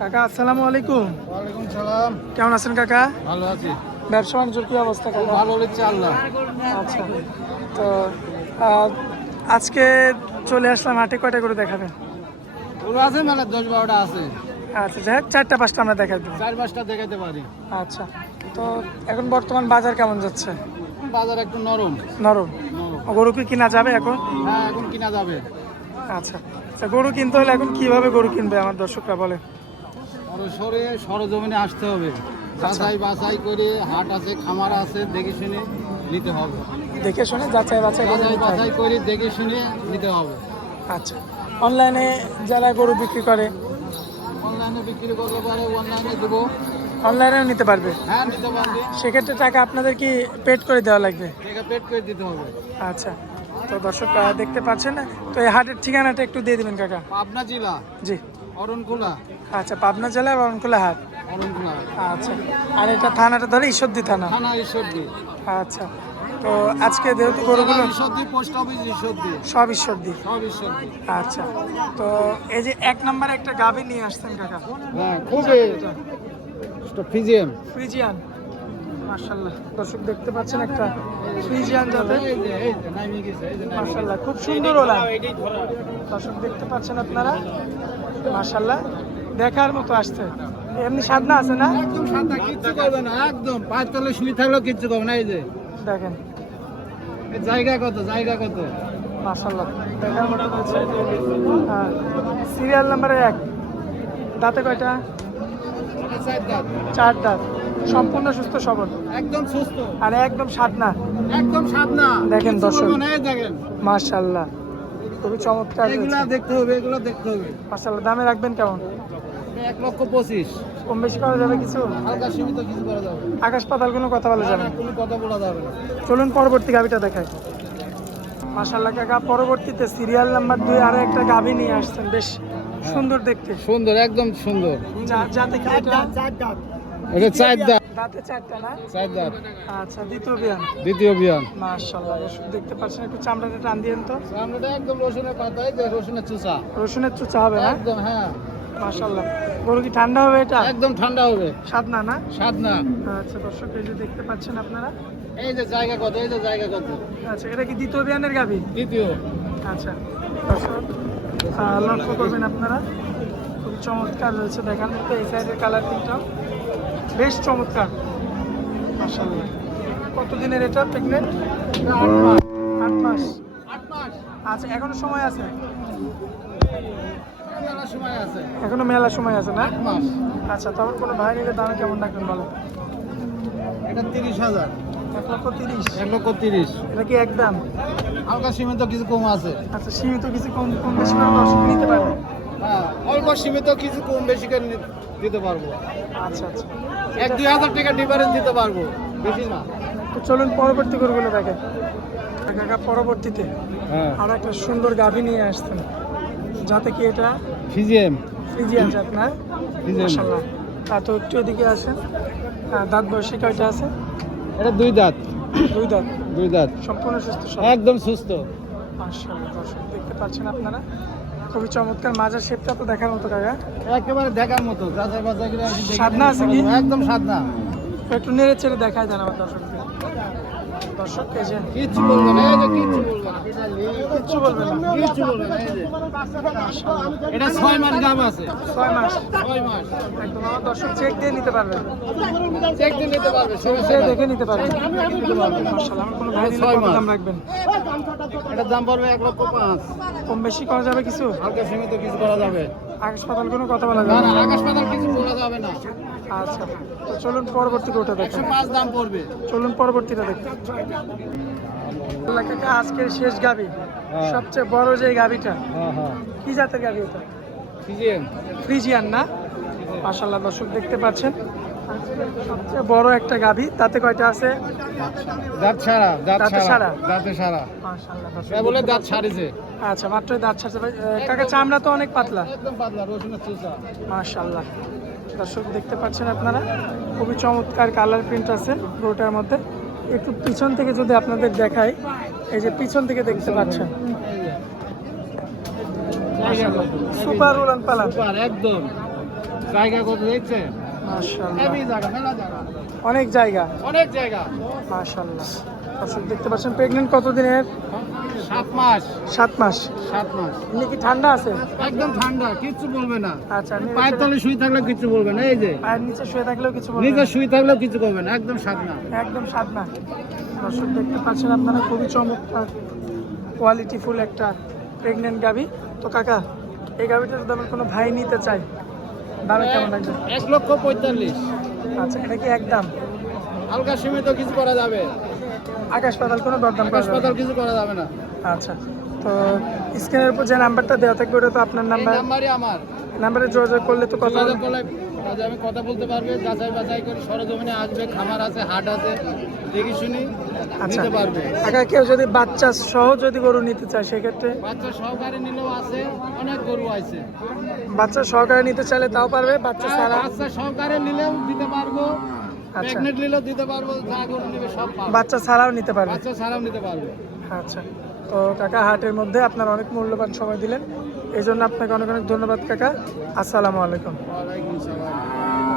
কাকা আসসালামু আলাইকুম। ওয়ালাইকুম সালাম। কেমন আছেন কাকা? ভালো আছি। ব্যবসা বাণিজ্যের কি অবস্থা কাকা? ভালো হচ্ছে আল্লাহ। আচ্ছা, তো আজকে চলে আসলাম হাটে, কয়টা করে দেখাবেন? ওগুলো আছে মেলা 10-12টা আছে। আচ্ছা, যাই হোক 4টা-5টা আমরা দেখাই দেবো। 4-5টা দেখাতে পারি। আচ্ছা, তো এখন বর্তমান বাজার কেমন যাচ্ছে? বাজার একটু নরম। নরম। নরম। গরু কি কিনা যাবে এখন? হ্যাঁ, এখন কিনা যাবে। আচ্ছা, গরু কিনতে হলে এখন কিভাবে গরু কিনবে আমার দর্শকরা বলে? সরে সরজমিনে আসতে হবে। যাচাই বাছাই করে হাট আছে, খামার আছে, দেখে শুনে নিতে হবে। দেখে শুনে যাচাই বাছাই করে যাচাই নিতে হবে। বাছাই করে দেখে শুনে নিতে হবে। আচ্ছা, অনলাইনে যারা গরু বিক্রি করে অনলাইনে বিক্রি করতে পারে, অনলাইনে দেবো। অনলাইনেও নিতে পারবে? হ্যাঁ, নিতে পারবে। সেক্ষেত্রে টাকা আপনাদের কি পেড করে দেওয়া লাগবে? টাকা পেড করে দিতে হবে। আচ্ছা, তো দর্শক দেখতে পাচ্ছেন না, তো এই হাটের ঠিকানাটা একটু দিয়ে দিবেন কাকা। পাবনা জেলা, জি। অরণকুলা। আচ্ছা, পাবনা জেলার রণখোলা হাট। অরণকুলা আচ্ছা, আর এটা থানাটা ধরে ঈশ্বরদী থানা। থানা ঈশ্বরদী। আচ্ছা, তো আজকে যেহেতু গরুগুলো ঈশ্বরদী, পোস্ট অফিস ঈশ্বরদী। সব ঈশ্বরদী। সব ঈশ্বরদী। আচ্ছা, তো এই যে 1 নম্বরে একটা গাভী নিয়ে আসছেন কাকা, হ্যাঁ, খুবই ফিজিয়াম। ফ্রিজিয়ান। মাশাআল্লাহ, দর্শক দেখতে পাচ্ছেন একটা ফ্রিজিয়ান জাতের। মাশাআল্লাহ, খুব সুন্দর ওলা। দর্শক দেখতে পাচ্ছেন আপনারা, মাশাআল্লাহ দেখার মতো আসছে। এমনি সাধনা আছে না? একদম শান্ত, কিচ্ছু করবে না, একদম পাঁচ তলে শুয়ে থাকলেও কিচ্ছু করবে না। এই যে দেখেন, এই জায়গা কত, জায়গা কত। মাশাআল্লাহ দেখার মতো হচ্ছে। সিরিয়াল নাম্বারে 1, দাঁতে কয়টা? চার দাঁত। 4 দাঁত, সম্পূর্ণ সুস্থ সবল একদম সুস্থ, আর একদম সাধনা। একদম সাধনা। দেখেন কিচ্ছু দর্শক। করবে না, এই দেখেন। মাশাআল্লাহ, খুবই চমৎকার। এগুলা দেখতে হবে, এগুলো দেখতে হবে। মাশাআল্লাহ, দামে রাখবেন কেমন? 1,25,000। কম বেশি করা যাবে কিছু? হালকা সীমিত কিছু করা যাবে। আকাশ পাতাল কোনো কথা বলা যাবে না, না। কোনো কথা বলা যাবে না। চলুন পরবর্তী গাভিটা দেখাই। মাশাআল্লাহ কাকা, পরবর্তীতে সিরিয়াল নাম্বার 2 আরো একটা গাভি নিয়ে আসছেন, বেশ সুন্দর দেখতে। সুন্দর, একদম সুন্দর। যাতে কি এটা? এটা চার দাঁত। দাঁতে 4টা না? চার দাঁত। আচ্ছা, দ্বিতীয় বিয়ান। দ্বিতীয় বিয়ান। মাশাআল্লাহ, দর্শক দেখতে পাচ্ছেন, একটু চামড়াটা টান দিয়েন তো। সামনেটা একদম রসুনের পাতা, এই যে রসুনের চুষা। রসুনের চুচা হবে না? একদম, হ্যাঁ। মাশাআল্লাহ, গরু কি ঠান্ডা হবে এটা? একদম ঠান্ডা হবে। সাধনা না? স্বাদ না। আচ্ছা দর্শক, এই যে দেখতে পাচ্ছেন আপনারা। এই যে জায়গা কত, এই যে জায়গা কত। আচ্ছা, এটা কি দ্বিতীয় বিয়ানের গাভি? দ্বিতীয়। আচ্ছা দর্শক, লক্ষ্য করবেন আপনারা, খুব চমৎকার রয়েছে দেখার মতো। এই সাইডের কালার প্রিন্টটাও বেশ চমৎকার। মাশাআল্লাহ, কতদিনের এটা প্রেগনেন্ট? 8 মাস। 8 মাস। 8 মাস। আচ্ছা, এখনো সময় আছে? মেলা সময় আছে। এখনো মেলা সময় আছে না? 8 মাস। আচ্ছা, তখন কোনো ভাই নিলে দামে কেমন রাখবেন বলো? এটা 30,000। 1,30,000। 1,30,000। এটা কি একদম? হালকা সীমিত কিছু কম আছে। আচ্ছা, সীমিত কিছু কম কম বেশি করে দর্শক নিতে পারবে? হ্যাঁ, অল্প সীমিত কিছু কম বেশি করে দিতে পারবো। আচ্ছা আচ্ছা, 1-2 হাজার টাকা ডিফারেন্স দিতে পারবো, বেশি না। তো চলুন পরবর্তী গরুগুলো দেখেন। কাকা, পরবর্তীতে হ্যাঁ, আর একটা সুন্দর গাভী নিয়ে আসছেন, যাতে কি এটা ফিজিয়াম। ফ্রিজিয়ান জাত না? ফিজিয়াম। মাশাআল্লাহ, তা তো একটু এদিকে আসেন। দাঁত বয়সী কয়টা আছে? এটা 2 দাঁত। 2 দাঁত, 2 দাঁত। সম্পূর্ণ সুস্থ সবল। একদম সুস্থ। মাশাআল্লাহ, দর্শক দেখতে পাচ্ছেন আপনারা, খুবই চমৎকার। মাজার শেপটা তো দেখার মতো কাকা। একেবারে দেখার মতো, যাচাই বাছাই করে আসি দেখে। সাধনা আছে কি? একদম সাধনা। একটু নেড়ে চেড়ে দেখায় দেন আমার দর্শককে। দর্শক এই যে কিচ্ছু বলবে না, এই যে কিচ্ছু বলবে না। কিচ্ছু বলবে না। কিচ্ছু বলবে না, এই যে। মাশাআল্লাহ, এটা 6 মাস গাভ আছে। 6 মাস। 6 মাস। একদম আমার দর্শক চেক দিয়ে নিতে পারবে, চেক দিয়ে নিতে পারবে, সমস্যা চেক নাই। দেখে নিতে পারবে। মাশাআল্লাহ, আমার কোনো ভাই নিলে 6 কত মাস। দাম রাখবেন? এটার দাম পড়বে 1,05,000। কম বেশি করা যাবে কিছু? হালকা সীমিত কিছু করা যাবে। আকাশ পাতাল কোনো কথা বলা না যাবে না, না? আকাশ পাতাল কিছু বলা যাবে না। আচ্ছা, তো চলুন পরবর্তী ওটা দেখেন। 105 দাম পড়বে। চলুন পরবর্তীটা দেখতে। কাকা, আজকের শেষ গাভী, হ্যাঁ। সবচেয়ে বড় যে গাভীটা, হ্যাঁ হ্যাঁ, কি জাতের গাভী এটা? ফিজিয়াম। ফ্রিজিয়ান না? মাশাআল্লাহ, দর্শক দেখতে পাচ্ছেন, সবচেয়ে বড় একটা গাভী। তাতে কয়টা আছে? দাঁত ছাড়া, দাঁত দাঁতে ছাড়া, ছাড়া। দাঁতে ছাড়া। মাশাআল্লাহ, দর্শক এ বলে দেখতে দাঁত পাচ্ছেন। ছাড়িছে। আচ্ছা, মাত্রই দাঁত ছাড়ছে ভাই। কাকা, চামড়া তো অনেক পাতলা। একদম পাতলা, রসুনের চুষা। মাশাআল্লাহ, দর্শক দেখতে পাচ্ছেন আপনারা, খুবই চমৎকার কালার প্রিন্ট আছে গরুটার মধ্যে। একটু পিছন থেকে যদি আপনাদের দেখাই, এই যে পিছন থেকে দেখতে পাচ্ছেন, মাশাআল্লাহ, সুপার উলান পালান। সুপার, একদম। জায়গা কত দেখছে মাশাআল্লাহ, হেভি জায়গা, মেলা জায়গা, অনেক জায়গা, অনেক জায়গা। মাশাআল্লাহ। দর্শক দেখতে পাচ্ছেন প্রেগনেন্ট কতদিনের? 7 মাস, 7 মাস। 7 মাস। এমনি কি ঠান্ডা আছে? একদম ঠান্ডা, কিচ্ছু বলবে না। আচ্ছা, পায়ের তলে শুয়ে থাকলে কিচ্ছু বলবে না। এই যে পায়ের নিচে শুয়ে থাকলেও কিছু বলবে নিচে না? শুয়ে থাকলেও কিছু করবে না, একদম সাদনা। একদম সাদনা। দর্শক দেখতে পাচ্ছেন আপনারা খুবই চমৎকার কোয়ালিটিফুল একটা প্রেগনেন্ট গাভী। তো কাকা, এই গাভীটা যদি আমার কোনো ভাই নিতে চাই, দামে কেমন লাগবে? 1,45,000। আচ্ছা, এটা কি একদম? হালকা সীমিত কিছু করা যাবে, আকাশ পাতাল কোনো দরদাম করা যাবে না? হাসপাতাল কিছু করা যাবে না। আচ্ছা, তো স্ক্রিনের উপর যে নাম্বারটা দেওয়া থাকবে ওটা তো আপনার এই নাম্বার, নাম্বারই আমার। নাম্বারে যোগাযোগ করলে তো কথা যোগাযোগ বলবো। করলে কাজে আমি কথা বলতে পারবে, যাচাই বাছাই করে সরজমিনে আসবে, খামার আছে, হাট আছে, দেখি শুনি আচ্ছা নিতে পারবে। কাকা, কেউ যদি বাচ্চা সহ যদি গরু নিতে চায় সেক্ষেত্রে? বাচ্চা সহকারে নিলেও আছে, অনেক গরু আছে। বাচ্চা সহকারে নিতে চাইলে তাও পারবে, বাচ্চা ছাড়া? বাচ্চা সহকারে নিলেও দিতে পারবো, আচ্ছা, প্রেগনেন্ট নিলেও দিতে পারবো, যা গরু নেবে সব পাবে। বাচ্চা ছাড়াও নিতে পারবে? বাচ্চা ছাড়াও নিতে পারবে। আচ্ছা, তো কাকা হাটের মধ্যে আপনার অনেক মূল্যবান সময় দিলেন, এই জন্য আপনাকে অনেক অনেক ধন্যবাদ কাকা। আসসালামু আলাইকুম। ওয়ালাইকুম সালাম।